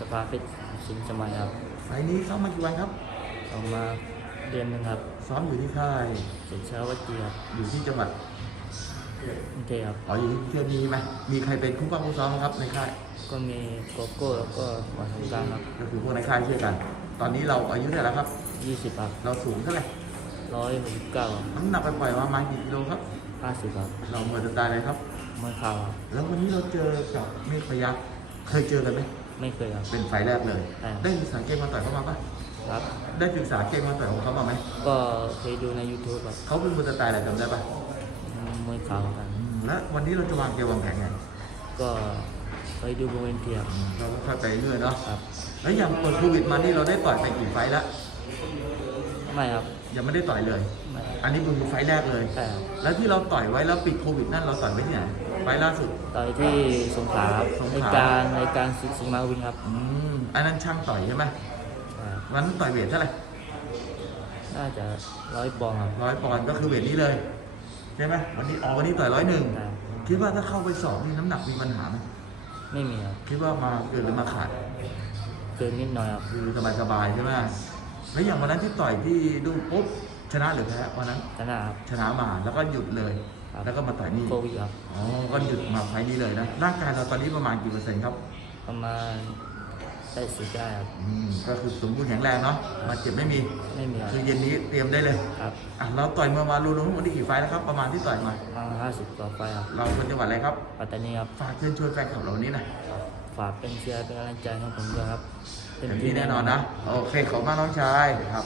สภาเพชรสิงห์สมัยครับไฟล์นี้ซ้อมมากี่วันครับออกมาเดือนหนึ่งครับซ้อมอยู่ที่ค่ายเสร็จเช้าวัดจีครับอยู่ที่จังหวัดโอเคครับอ๋ออยู่ที่เที่ยวมีไหมมีใครเป็นคู่ป้าคู่ซ้อมครับในค่ายก็มีโกโก้แล้วก็หวานสงกรารครับก็คือพวกในค่ายช่วยกัน ตอนนี้เราอายุเท่าไหร่แล้วครับยี่สิบครับเราสูงเท่าไหร่ร้อยหกสิบเก้าน้ำหนักไปปล่อยๆประมาณกี่กิโลครับ ห้าสิบครับเราเมื่อจะตายเลยครับเมื่อข่าวครับแล้ววันนี้เราเจอกับเมฆพยักเคยเจอกันไหม ไม่เคยครับ เป็นไฟล์แรกเลย ใช่ได้ศึกษาเกมมาต่อยเขามาปะครับ ได้ศึกษาเกมมาต่อยของเขามาไหมก็เคยดูใน YouTube ครับเขาเป็นมือสไตล์อะไรจำได้ปะเมื่อข่าวกัน อืมแล้ววันนี้เราจะวางเกมวางแผนไงก็เคยดูบนเวทีครับอืมเราก็ค่อยไปเรื่อยเนาะครับ แล้วอย่างเปิดโควิดมานี่เราได้ต่อยไปกี่ไฟล์แล้ว ไม่ครับ ยังไม่ได้ต่อยเลย ไม่ครับอันนี้เป็นไฟล์แรกเลย ใช่ครับแล้วที่เราต่อยไว้แล้วปิดโควิดนั่นเราต่อยไว้ที่ไหนไฟล์ล่าสุด ต่อยที่สงขลาครับสงขในลา การในการสิสิงห์มาวินครับอืมอันนั้นช่างต่อยใช่ไหมใช่ครับวันนั้นต่อยเวทเท่าไหร่น่าจะร้อยปอนด์ครับ ร้อยปอนด์ก็คือเวทนี้เลยใช่ไหมวันนี้อ๋อวันนี้ต่อยร้อยหนึ่งใช่คิดว่าถ้าเข้าไปสอบนี่น้ำหนักมีปัญหาไหมไม่มีครับคิดว่ามาเกินหรือมาขาด เกินนิดหน่อยครับ คือสบายๆใช่ไหม แล้วอย่างวันนั้นที่ต่อยที่ดูปุ๊บชนะหรือแพ้วันนั้นชนะครับชนะมาแล้วก็หยุดเลย ครับ แล้วก็มาต่อยนี่โควิดครับอ๋อก็หยุดมาไฟล์นี้เลยนะร่างกายเราตอนนี้ประมาณกี่เปอร์เซ็นต์ครับประมาณได้สิบได้ครับ อืมก็คือสมบูรณ์แข็งแรงเนาะมาเจ็บไม่มี ไม่มีครับคือเย็นนี้เตรียมได้เลยครับอะเราต่อยมามารวมๆวันนี้กี่ไฟล์แล้วครับ ประมาณที่ต่อยมา ประมาณห้าสิบต่อไปครับเราคนจังหวัดอะไรครับปัตตานีครับฝากเชิญชวนแฟนคลับเราวันนี้หนะฝากเป็นเชียร์เป็นกำลังใจให้ผมด้วยครับเต็มที่แน่นอนนะ โอเคขอบคุณมากน้องชายครับ